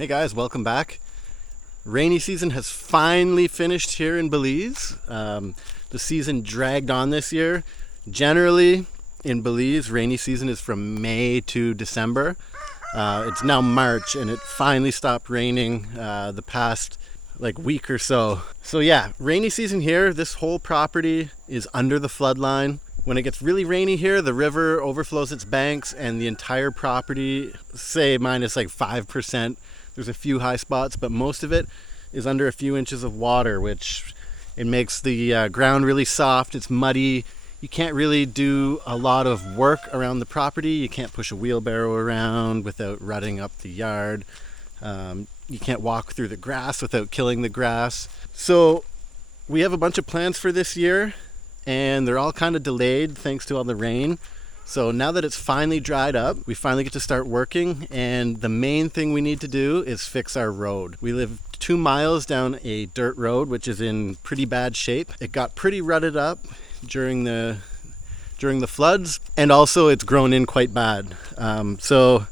Hey guys, welcome back. Rainy season has finally finished here in Belize. The season dragged on this year. Generally, in Belize, rainy season is from May to December. It's now March and it finally stopped raining the past week or so. So yeah, rainy season here. This whole property is under the flood line. When it gets really rainy here, the river overflows its banks and the entire property, say minus 5%. There's a few high spots, but most of it is under a few inches of water, which it makes the ground really soft. It's muddy. You can't really do a lot of work around the property. You can't push a wheelbarrow around without rutting up the yard. You can't walk through the grass without killing the grass. So we have a bunch of plans for this year, and they're all kind of delayed thanks to all the rain. So now that it's finally dried up, we finally get to start working, and the main thing we need to do is fix our road. We live 2 miles down a dirt road, which is in pretty bad shape. It got pretty rutted up during the floods, and also it's grown in quite bad. So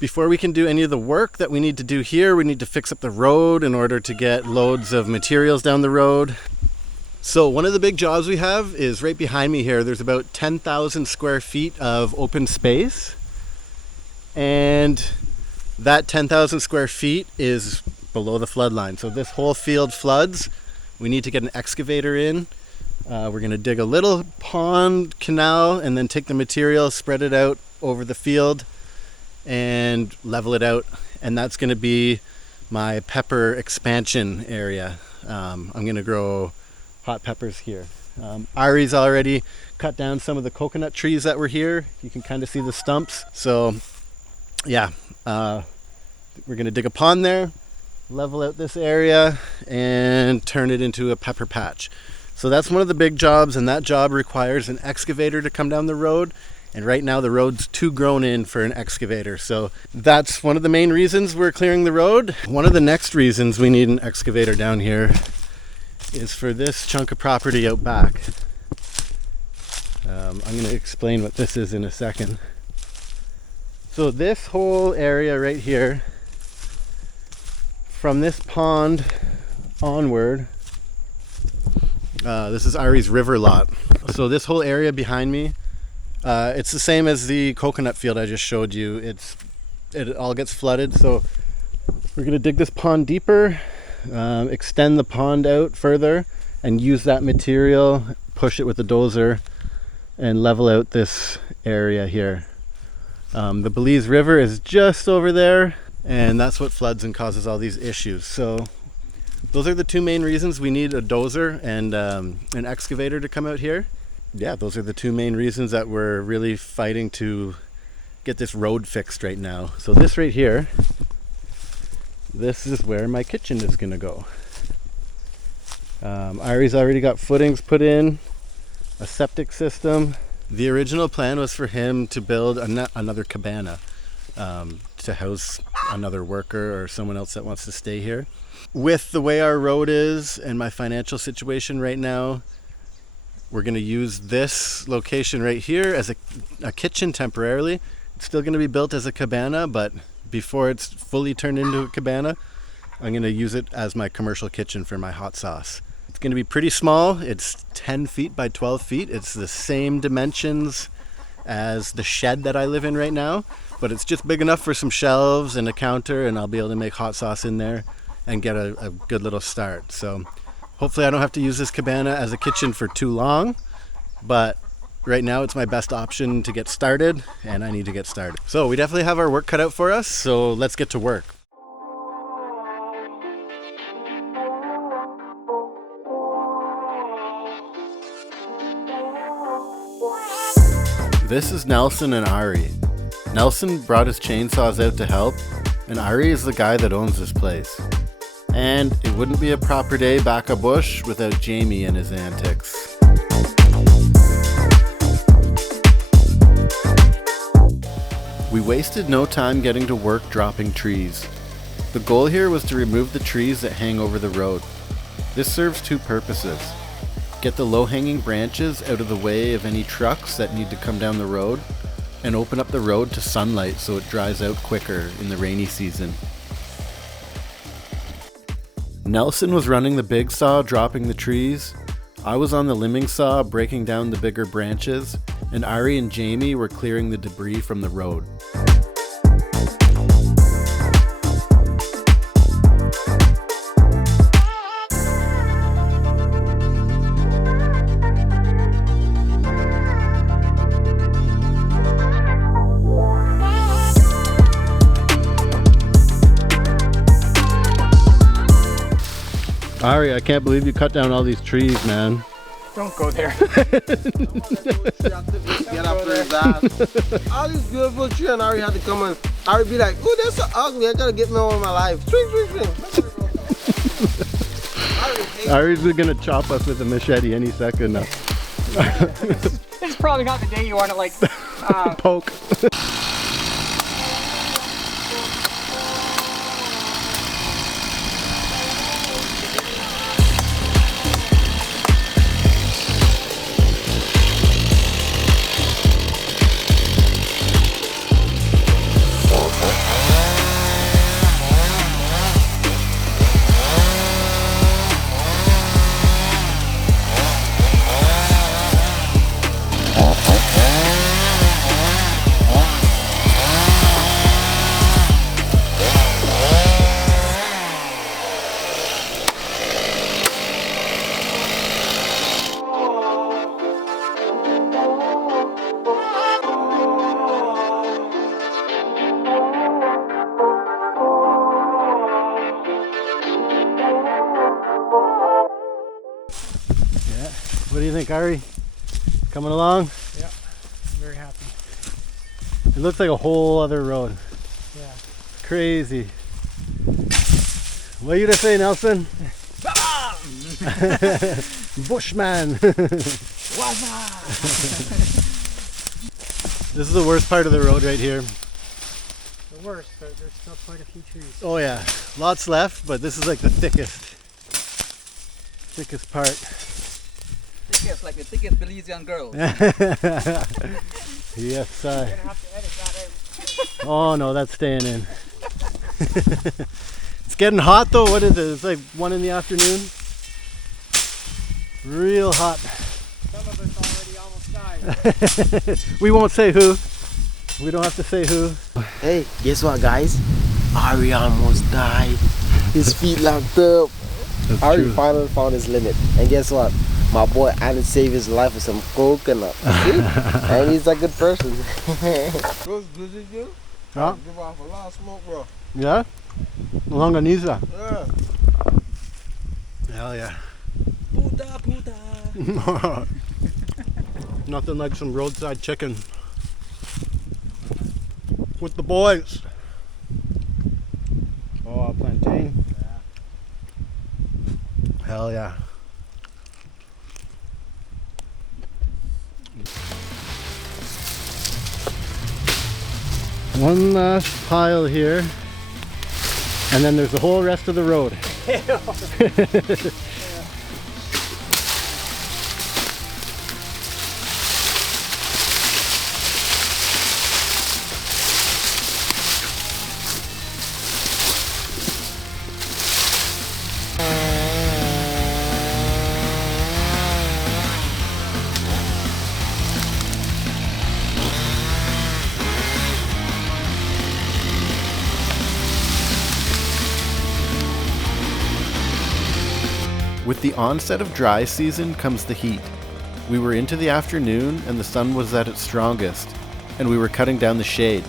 before we can do any of the work that we need to do here, we need to fix up the road in order to get loads of materials down the road. So one of the big jobs we have is right behind me here. There's about 10,000 square feet of open space, and that 10,000 square feet is below the flood line. So this whole field floods. We need to get an excavator in. We're going to dig a little pond canal and then take the material, spread it out over the field and level it out. And that's going to be my pepper expansion area. I'm going to grow hot peppers here. Ari's already cut down some of the coconut trees that were here. You can kind of see the stumps. So yeah, we're going to dig a pond there, level out this area, and turn it into a pepper patch. So that's one of the big jobs, and that job requires an excavator to come down the road. And right now the road's too grown in for an excavator. So that's one of the main reasons we're clearing the road. One of the next reasons we need an excavator down here is for this chunk of property out back. I'm going to explain what this is in a second. So this whole area right here, from this pond onward, this is Ari's river lot. So this whole area behind me, it's the same as the coconut field I just showed you. It all gets flooded. So we're going to dig this pond deeper, extend the pond out further, and use that material, push it with the dozer, and level out this area here. The Belize River is just over there, and that's what floods and causes all these issues. So those are the two main reasons we need a dozer and an excavator to come out here. Yeah, those are the two main reasons that we're really fighting to get this road fixed right now. So this right here, this is where my kitchen is going to go. Ari's already got footings put in, a septic system. The original plan was for him to build another cabana to house another worker or someone else that wants to stay here. With the way our road is and my financial situation right now, we're going to use this location right here as a kitchen temporarily. It's still going to be built as a cabana, but before it's fully turned into a cabana, I'm going to use it as my commercial kitchen for my hot sauce. It's going to be pretty small. It's 10 feet by 12 feet. It's the same dimensions as the shed that I live in right now, but it's just big enough for some shelves and a counter, and I'll be able to make hot sauce in there and get a good little start. So hopefully I don't have to use this cabana as a kitchen for too long, but right now it's my best option to get started, and I need to get started. So we definitely have our work cut out for us, so let's get to work. This is Nelson and Ari. Nelson brought his chainsaws out to help, and Ari is the guy that owns this place. And it wouldn't be a proper day back a bush without Jamie and his antics. We wasted no time getting to work dropping trees. The goal here was to remove the trees that hang over the road. This serves two purposes. Get the low-hanging branches out of the way of any trucks that need to come down the road, and open up the road to sunlight so it dries out quicker in the rainy season. Nelson was running the big saw, dropping the trees. I was on the limbing saw, breaking down the bigger branches, and Ari and Jamie were clearing the debris from the road. Ari, I can't believe you cut down all these trees, man. Don't go there. Get up his ass. All these beautiful trees, and Ari had to come and Ari be like, "Oh, that's so ugly. I gotta get me on with my life." Swing. Ari's gonna chop us with a machete any second now. This is probably not the day you want to like poke. What do you think, Ari? Coming along? Yeah, I'm very happy. It looks like a whole other road. Yeah. Crazy. What are you to say, Nelson? Bushman. This is the worst part of the road right here. The worst, but there's still quite a few trees. Oh yeah, lots left, but this is like the thickest part. Thickest, like the thickest Belizean girl. Yes, sir. You're gonna have to edit that out. Oh no, that's staying in. It's getting hot though. What is it? It's like 1 in the afternoon. Real hot. Some of us already almost died. We won't say who. We don't have to say who. Hey, guess what, guys? Ari almost died. His feet locked up. That's Ari true. finally found his limit. And guess what? My boy Alan saved his life with some coconut. And he's a good person. What's good with you? Huh? Give off a lot of smoke, bro. Yeah? Longaniza. Yeah. Hell yeah. Puta. Nothing like some roadside chicken. With the boys. Oh, plantain. Yeah. Hell yeah. One last pile here, and then there's the whole rest of the road. With the onset of dry season comes the heat. We were into the afternoon and the sun was at its strongest, and we were cutting down the shade.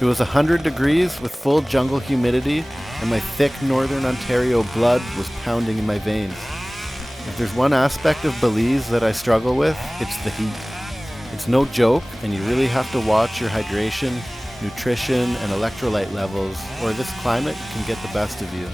It was 100 degrees with full jungle humidity, and my thick Northern Ontario blood was pounding in my veins. If there's one aspect of Belize that I struggle with, it's the heat. It's no joke, and you really have to watch your hydration, nutrition, and electrolyte levels, or this climate can get the best of you.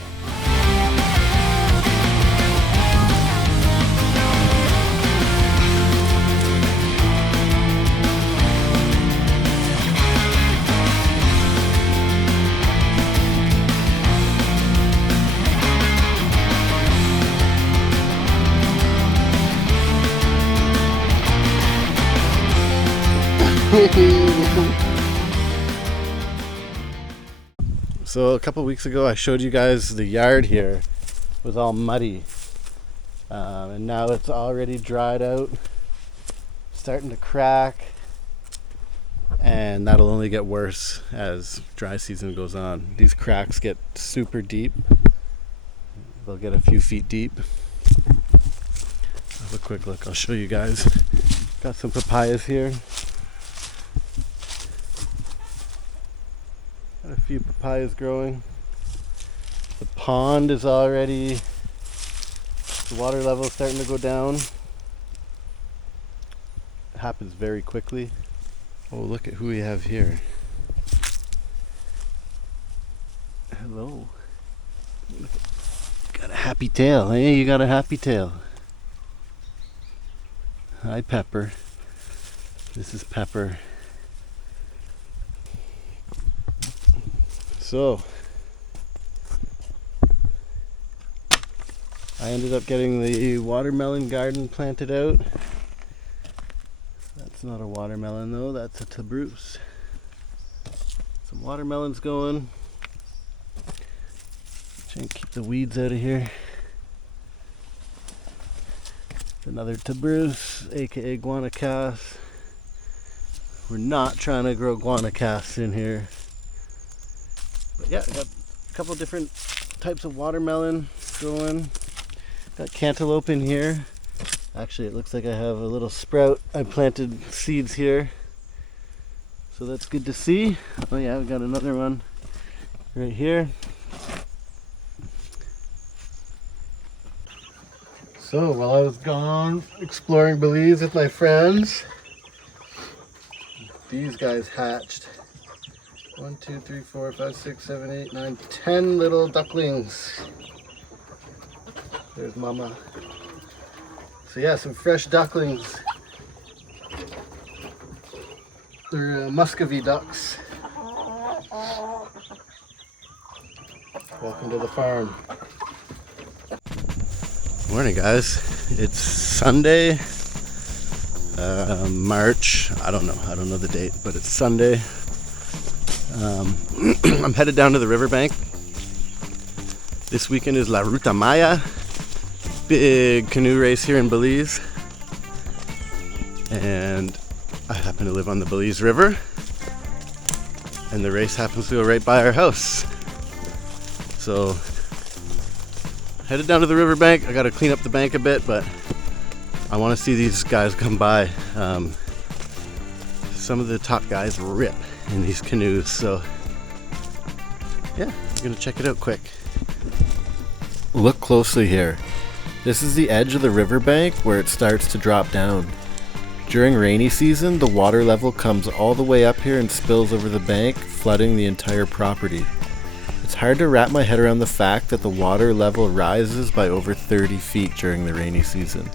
So a couple weeks ago I showed you guys the yard here, was all muddy. And now it's already dried out, starting to crack, and that'll only get worse as dry season goes on. These cracks get super deep. They'll get a few feet deep. Have a quick look, I'll show you guys. Got some papayas here. Got a few papayas growing. The pond is already, the water level is starting to go down. It happens very quickly. Oh, look at who we have here. Hello. Got a happy tail. Hey, you got a happy tail. Hi, Pepper. This is Pepper. So, I ended up getting the watermelon garden planted out. That's not a watermelon though, that's a tabrus. Some watermelons going. Try and keep the weeds out of here. Another tabrus, aka guanacass. We're not trying to grow guanacass in here. But yeah, I got a couple different types of watermelon going. Got cantaloupe in here. Actually, it looks like I have a little sprout. I planted seeds here, so that's good to see. Oh yeah, we got another one right here. So while I was gone exploring Belize with my friends, these guys hatched 1, 2, 3, 4, 5, 6, 7, 8, 9, 10 little ducklings. There's Mama. So yeah, some fresh ducklings. They're Muscovy ducks. Welcome to the farm. Morning, guys. It's Sunday, March. I don't know the date, but it's Sunday. I'm headed down to the riverbank. This weekend is La Ruta Maya, big canoe race here in Belize, and I happen to live on the Belize River, and the race happens to go right by our house. So headed down to the riverbank. I got to clean up the bank a bit, but I want to see these guys come by. Some of the top guys rip in these canoes, so yeah, I'm gonna check it out quick. Look closely here. This is the edge of the riverbank where it starts to drop down. During rainy season, the water level comes all the way up here and spills over the bank, flooding the entire property. It's hard to wrap my head around the fact that the water level rises by over 30 feet during the rainy season.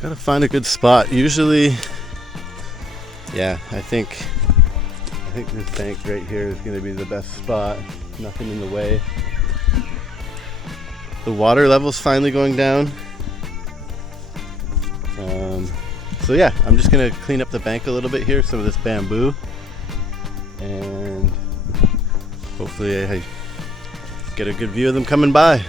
Gotta find a good spot. Usually, yeah, I think this bank right here is gonna be the best spot. Nothing in the way. The water level's finally going down. So yeah, I'm just gonna clean up the bank a little bit here, some of this bamboo, and hopefully I get a good view of them coming by.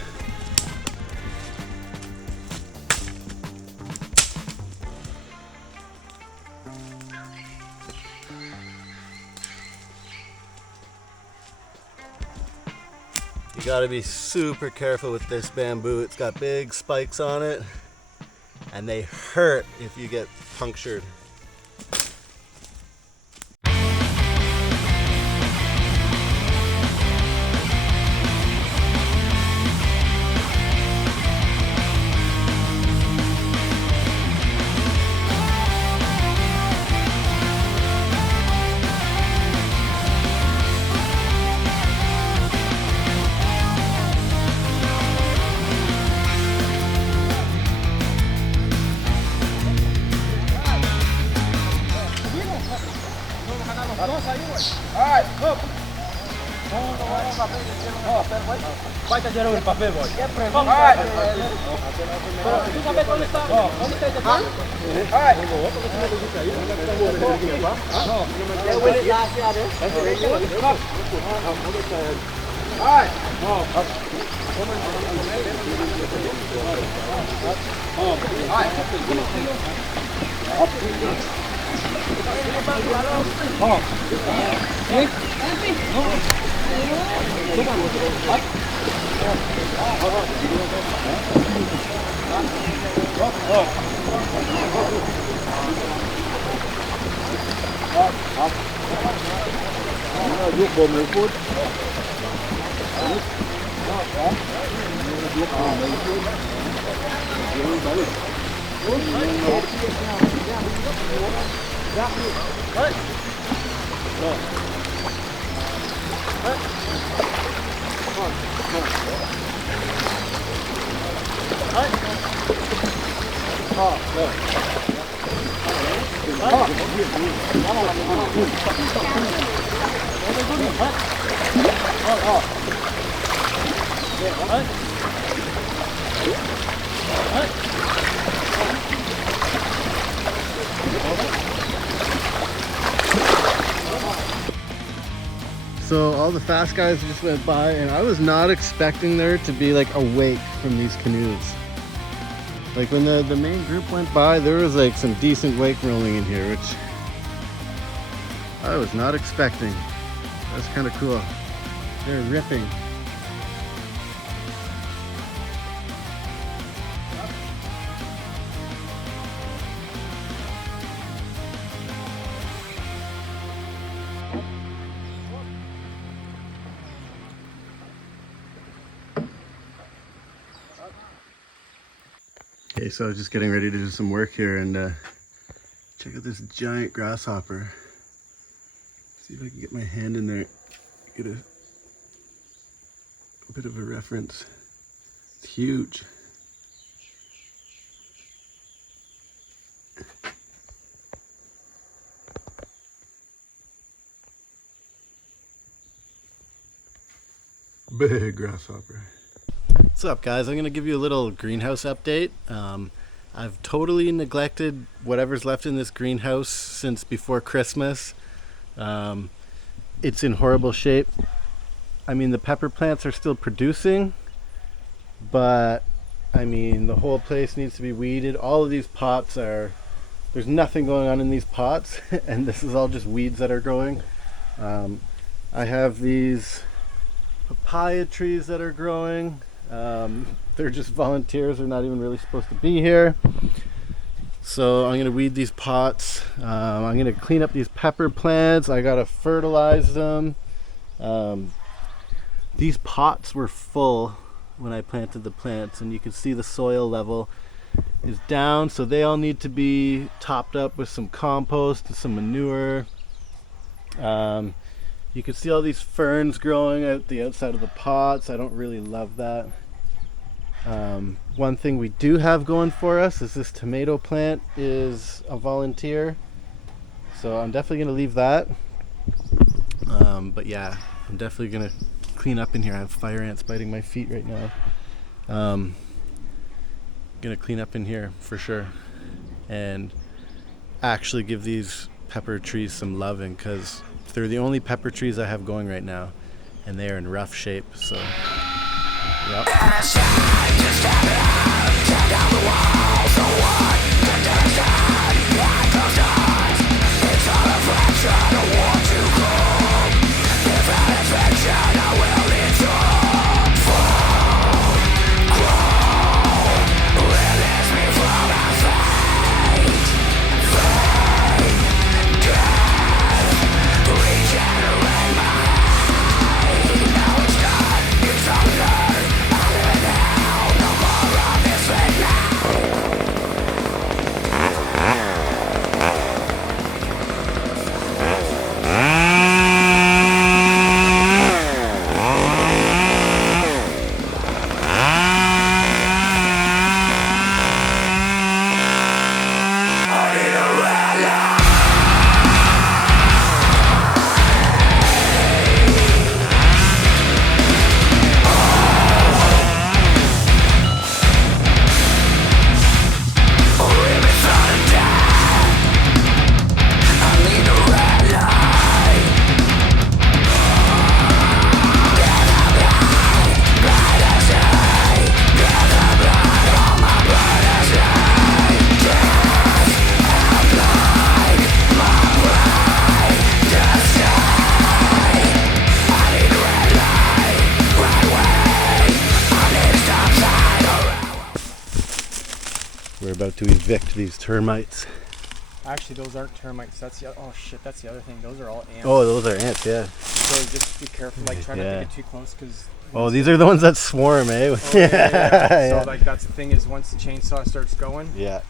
You gotta be super careful with this bamboo. It's got big spikes on it, and they hurt if you get punctured. Vai te lleno el papel, boy. Alright. ¿Tú sabes dónde está? ¿Dónde está ese papel? Alright. No. So all the fast guys just went by, and I was not expecting there to be like a wake from these canoes. Like when the main group went by, there was like some decent wake rolling in here, which I was not expecting. That's kind of cool. They're ripping. Okay, so I was just getting ready to do some work here, and check out this giant grasshopper. See if I can get my hand in there, get a bit of a reference. It's huge. Big grasshopper. What's up, guys? I'm going to give you a little greenhouse update. I've totally neglected whatever's left in this greenhouse since before Christmas. It's in horrible shape. I mean, the pepper plants are still producing, but I mean, the whole place needs to be weeded. All of these pots there's nothing going on in these pots, and this is all just weeds that are growing. I have these papaya trees that are growing. They're just volunteers. They're not even really supposed to be here. So I'm going to weed these pots. I'm going to clean up these pepper plants. I got to fertilize them. These pots were full when I planted the plants, and you can see the soil level is down, so they all need to be topped up with some compost and some manure. You can see all these ferns growing at the outside of the pots. I don't really love that. One thing we do have going for us is this tomato plant is a volunteer, so I'm definitely going to leave that. But yeah, I'm definitely going to clean up in here. I have fire ants biting my feet right now. Going to clean up in here for sure and actually give these pepper trees some loving, because they're the only pepper trees I have going right now, and they are in rough shape. So yep. about to evict these termites. Actually, those aren't termites. That's the oh shit. That's the other thing. Those are all ants. Oh, those are ants, yeah. So just be careful. Like try not Yeah. to get too close because. Oh, these are the ones that swarm, eh? Oh, yeah. Yeah. So like that's the thing is once the chainsaw starts going. Yeah,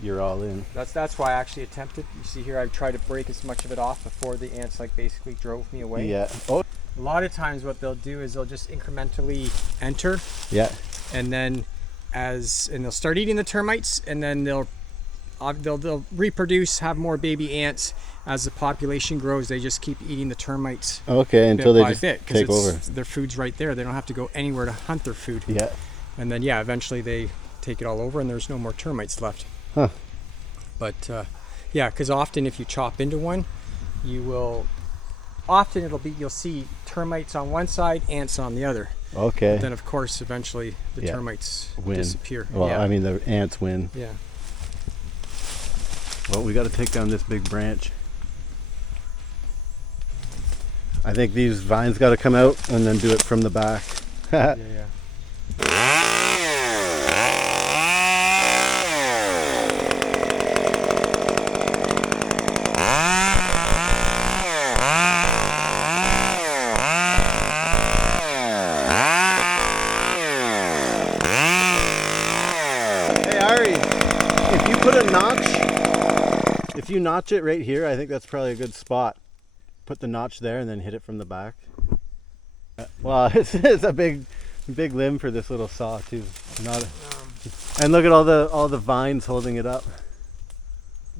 you're all in. That's why I actually attempted. You see here, I tried to break as much of it off before the ants like basically drove me away. Yeah. Oh. A lot of times, what they'll do is they'll just incrementally enter. Yeah. And then they'll start eating the termites, and then they'll reproduce, have more baby ants. As the population grows, they just keep eating the termites. Okay, until they by just bit, take over. Their food's right there. They don't have to go anywhere to hunt their food. Yeah. And then eventually they take it all over, and there's no more termites left. Huh. But yeah, because often if you chop into one, you'll see termites on one side, ants on the other. Okay. But then of course eventually the termites win. disappear. Well, I mean the ants win. Yeah. Well, we got to take down this big branch. I think these vines got to come out and then do it from the back. Yeah. Hey Ari, if you put a notch, if you notch it right here, I think that's probably a good spot. Put the notch there and then hit it from the back. Well, it's a big limb for this little saw too. And look at all the vines holding it up.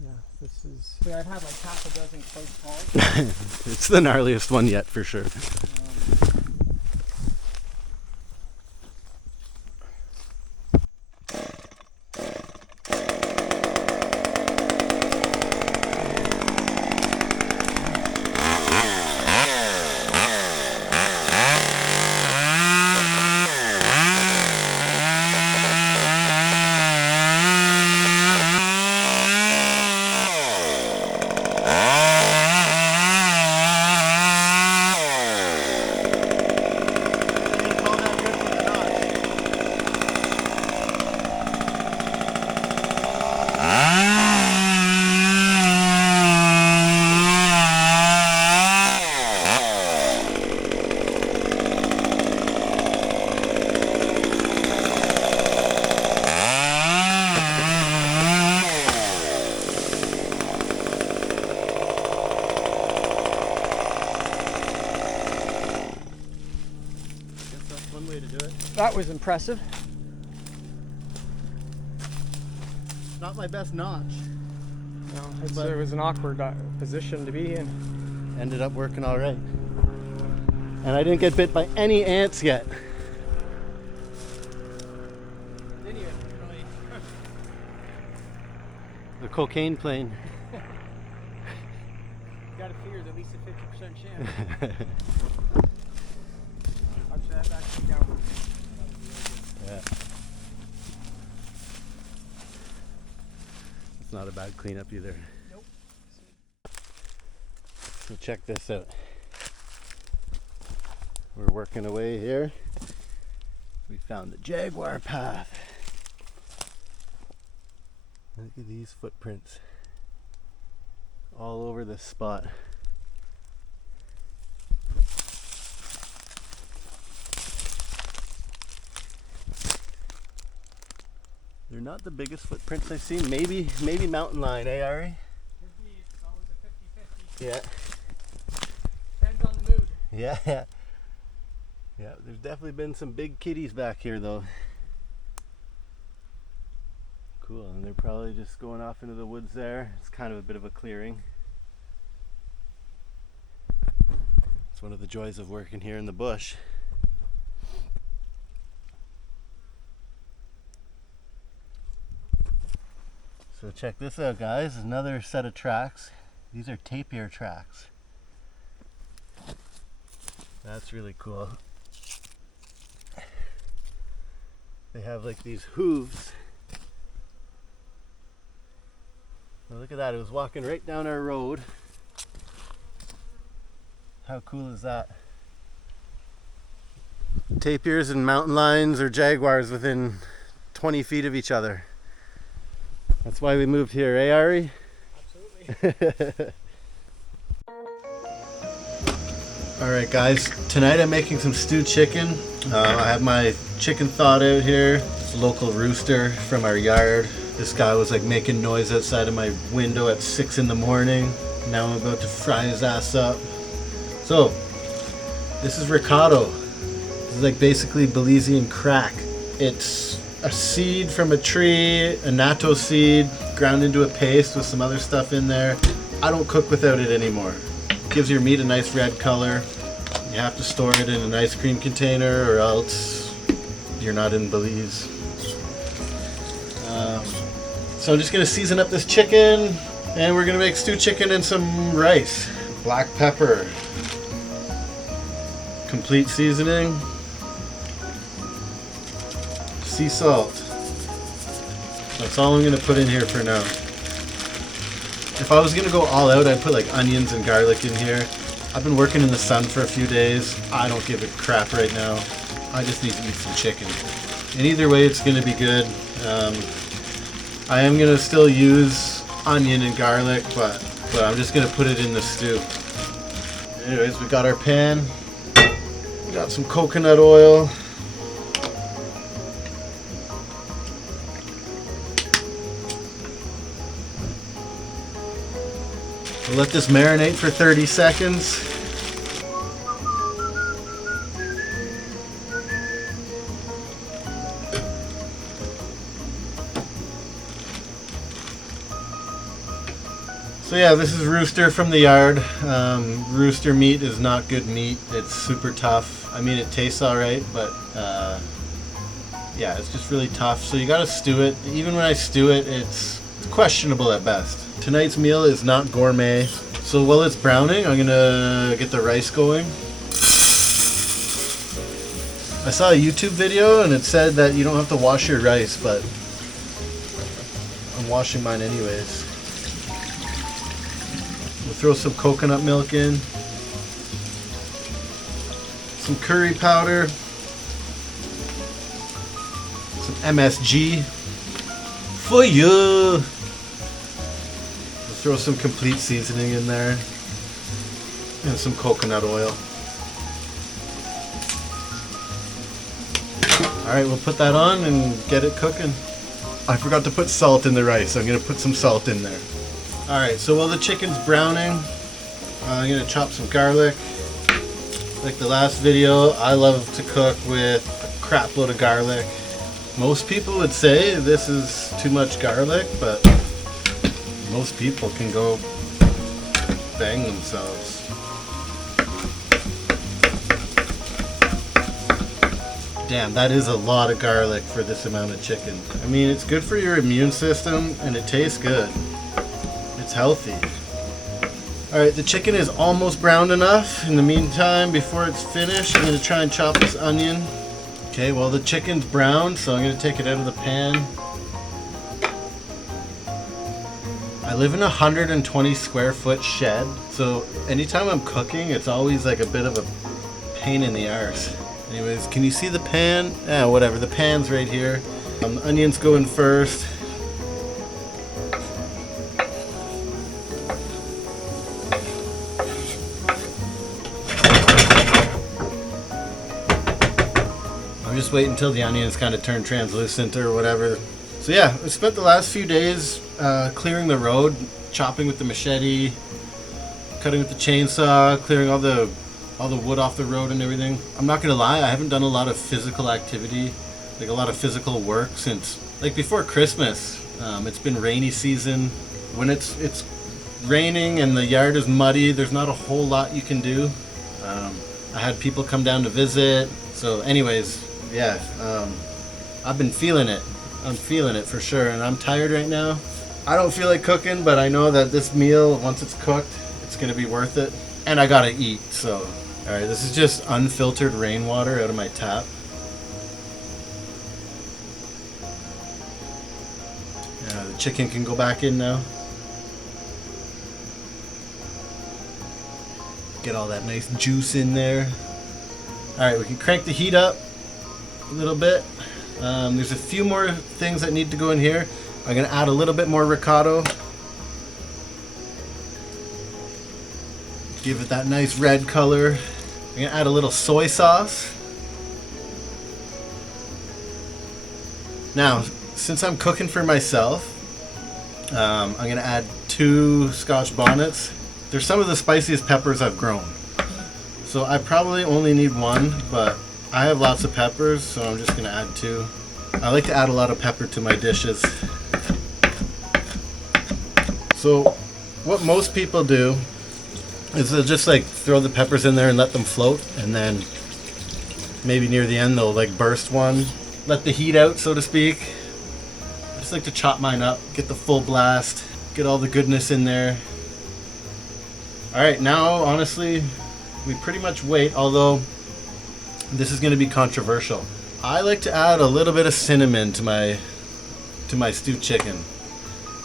Yeah, this is. I've had like half a dozen close calls. It's the gnarliest one yet for sure. That was impressive. Not my best notch. No, it was an awkward position to be in. Ended up working all right. And I didn't get bit by any ants yet. Didn't you? The cocaine plane. Got to figure there's at least a 50% chance. That's actually down. Yeah. It's not a bad cleanup either. Nope. So check this out. We're working away here. We found the jaguar path. Look at these footprints all over this spot. They're not the biggest footprints I've seen. Maybe mountain lion, eh, Ari? Could be. It's always a 50-50. Yeah. Depends on the mood. Yeah. Yeah, there's definitely been some big kitties back here though. Cool, and they're probably just going off into the woods there. It's kind of a bit of a clearing. It's one of the joys of working here in the bush. So check this out, guys. Another set of tracks. These are tapir tracks. That's really cool. They have like these hooves. Now look at that. It was walking right down our road. How cool is that? Tapirs and mountain lions or jaguars within 20 feet of each other. That's why we moved here, eh, Ari? Absolutely. Alright guys, tonight I'm making some stewed chicken. I have my chicken thawed out here. It's a local rooster from our yard. This guy was like making noise outside of my window at 6 in the morning. Now I'm about to fry his ass up. So, this is ricotta. This is like basically Belizean crack. It's a seed from a tree, a natto seed, ground into a paste with some other stuff in there. I don't cook without it anymore. Gives your meat a nice red color. You have to store it in an ice cream container or else you're not in Belize. So I'm just gonna season up this chicken and we're gonna make stewed chicken and some rice. Black pepper. Complete seasoning. Sea salt. That's all I'm gonna put in here for now. If I was gonna go all out, I'd put like onions and garlic in here. I've been working in the sun for a few days. I don't give a crap right now. I just need to eat some chicken. And either way, it's gonna be good. I am gonna still use onion and garlic, but I'm just gonna put it in the stew. Anyways, we got our pan. We got some coconut oil. We'll let this marinate for 30 seconds. So yeah, this is rooster from the yard. Rooster meat is not good meat. It's super tough. I mean, it tastes alright, but yeah, it's just really tough. So you gotta stew it. Even when I stew it, it's questionable at best. Tonight's meal is not gourmet. So while it's browning, I'm gonna get the rice going. I saw a YouTube video and it said that you don't have to wash your rice, but I'm washing mine anyways. We'll throw some coconut milk in. Some curry powder. Some MSG. For you! Throw some complete seasoning in there and some coconut oil. Alright, we'll put that on and get it cooking. I forgot to put salt in the rice, so I'm going to put some salt in there. Alright, so while the chicken's browning, I'm going to chop some garlic. Like the last video, I love to cook with a crap load of garlic. Most people would say this is too much garlic, but most people can go bang themselves. Damn, that is a lot of garlic for this amount of chicken. I mean, it's good for your immune system and it tastes good. It's healthy. Alright, the chicken is almost browned enough. In the meantime, before it's finished, I'm going to try and chop this onion. Okay, well the chicken's browned, so I'm going to take it out of the pan. I live in a 120 square foot shed, so anytime I'm cooking, it's always like a bit of a pain in the arse. Anyways, can you see the pan? Yeah, whatever, the pan's right here. The onions go in first. I'm just waiting until the onions kind of turn translucent or whatever. So yeah, I spent the last few days clearing the road, chopping with the machete, cutting with the chainsaw, clearing all the wood off the road and everything. I'm not gonna lie, I haven't done a lot of physical activity, like a lot of physical work since like before Christmas. It's been rainy season. When it's raining and the yard is muddy, there's not a whole lot you can do. I had people come down to visit. So anyways, yeah, I've been feeling it. I'm feeling it for sure, and I'm tired right now. I don't feel like cooking, but I know that this meal, once it's cooked, it's gonna be worth it. And I gotta eat, so. Alright, this is just unfiltered rainwater out of my tap. Yeah, the chicken can go back in now. Get all that nice juice in there. Alright, we can crank the heat up a little bit. There's a few more things that need to go in here. I'm gonna add a little bit more ricotta. Give it that nice red color. I'm gonna add a little soy sauce. Now, since I'm cooking for myself, I'm gonna add 2 Scotch bonnets. They're some of the spiciest peppers I've grown. So I probably only need 1, but I have lots of peppers, so I'm just gonna add 2. I like to add a lot of pepper to my dishes. So what most people do is they'll just like throw the peppers in there and let them float, and then maybe near the end they'll like burst one, let the heat out, so to speak. I just like to chop mine up, get the full blast, get all the goodness in there. Alright, now honestly we pretty much wait, although this is going to be controversial. I like to add a little bit of cinnamon to my stewed chicken.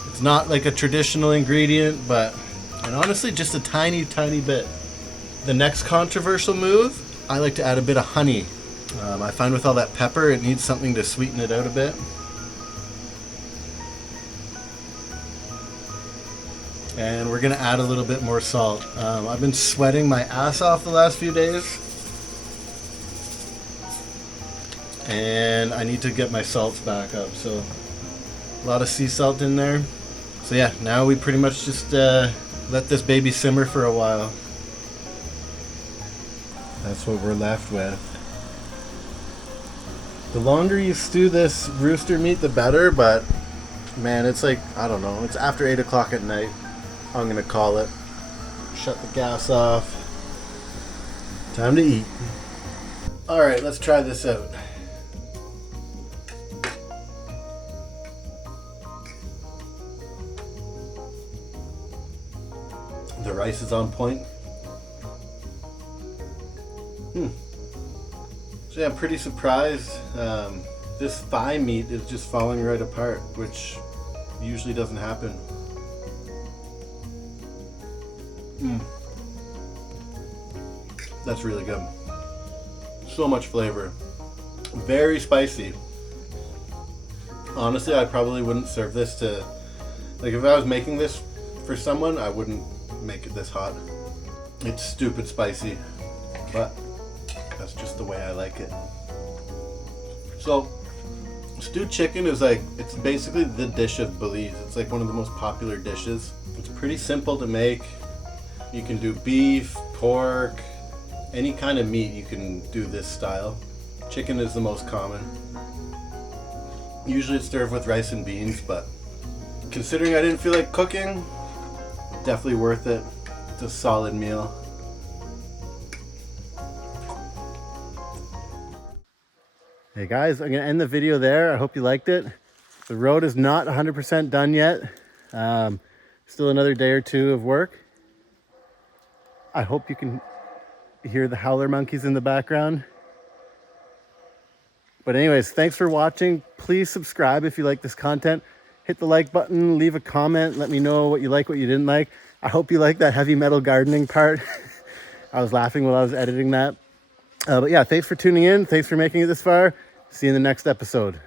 It's not like a traditional ingredient, but and honestly just a tiny bit. The next controversial move, I like to add a bit of honey. I find with all that pepper it needs something to sweeten it out a bit. And we're gonna add a little bit more salt. I've been sweating my ass off the last few days, and I need to get my salts back up, so a lot of sea salt in there. So yeah, now we pretty much just let this baby simmer for a while. That's what we're left with. The longer you stew this rooster meat, the better, but man, it's like, I don't know, it's after 8 o'clock at night. I'm gonna call it. Shut the gas off. Time to eat. Alright, let's try this out. The rice is on point. So yeah, I'm pretty surprised. This thigh meat is just falling right apart, which usually doesn't happen. That's really good. So much flavor. Very spicy. Honestly, I probably wouldn't serve this to, like if I was making this for someone, I wouldn't make it this hot. It's stupid spicy, but that's just the way I like it. So, stewed chicken is like, it's basically the dish of Belize. It's like one of the most popular dishes. It's pretty simple to make. You can do beef, pork, any kind of meat you can do this style. Chicken is the most common. Usually it's served with rice and beans, but considering I didn't feel like cooking, definitely worth it. It's a solid meal. Hey guys, I'm gonna end the video there. I hope you liked it. The road is not 100% done yet. Still another day or 2 of work. I hope you can hear the howler monkeys in the background. But anyways, thanks for watching. Please subscribe if you like this content. Hit the like button, leave a comment, let me know what you like, what you didn't like. I hope you like that heavy metal gardening part. I was laughing while I was editing that. But yeah, thanks for tuning in. Thanks for making it this far. See you in the next episode.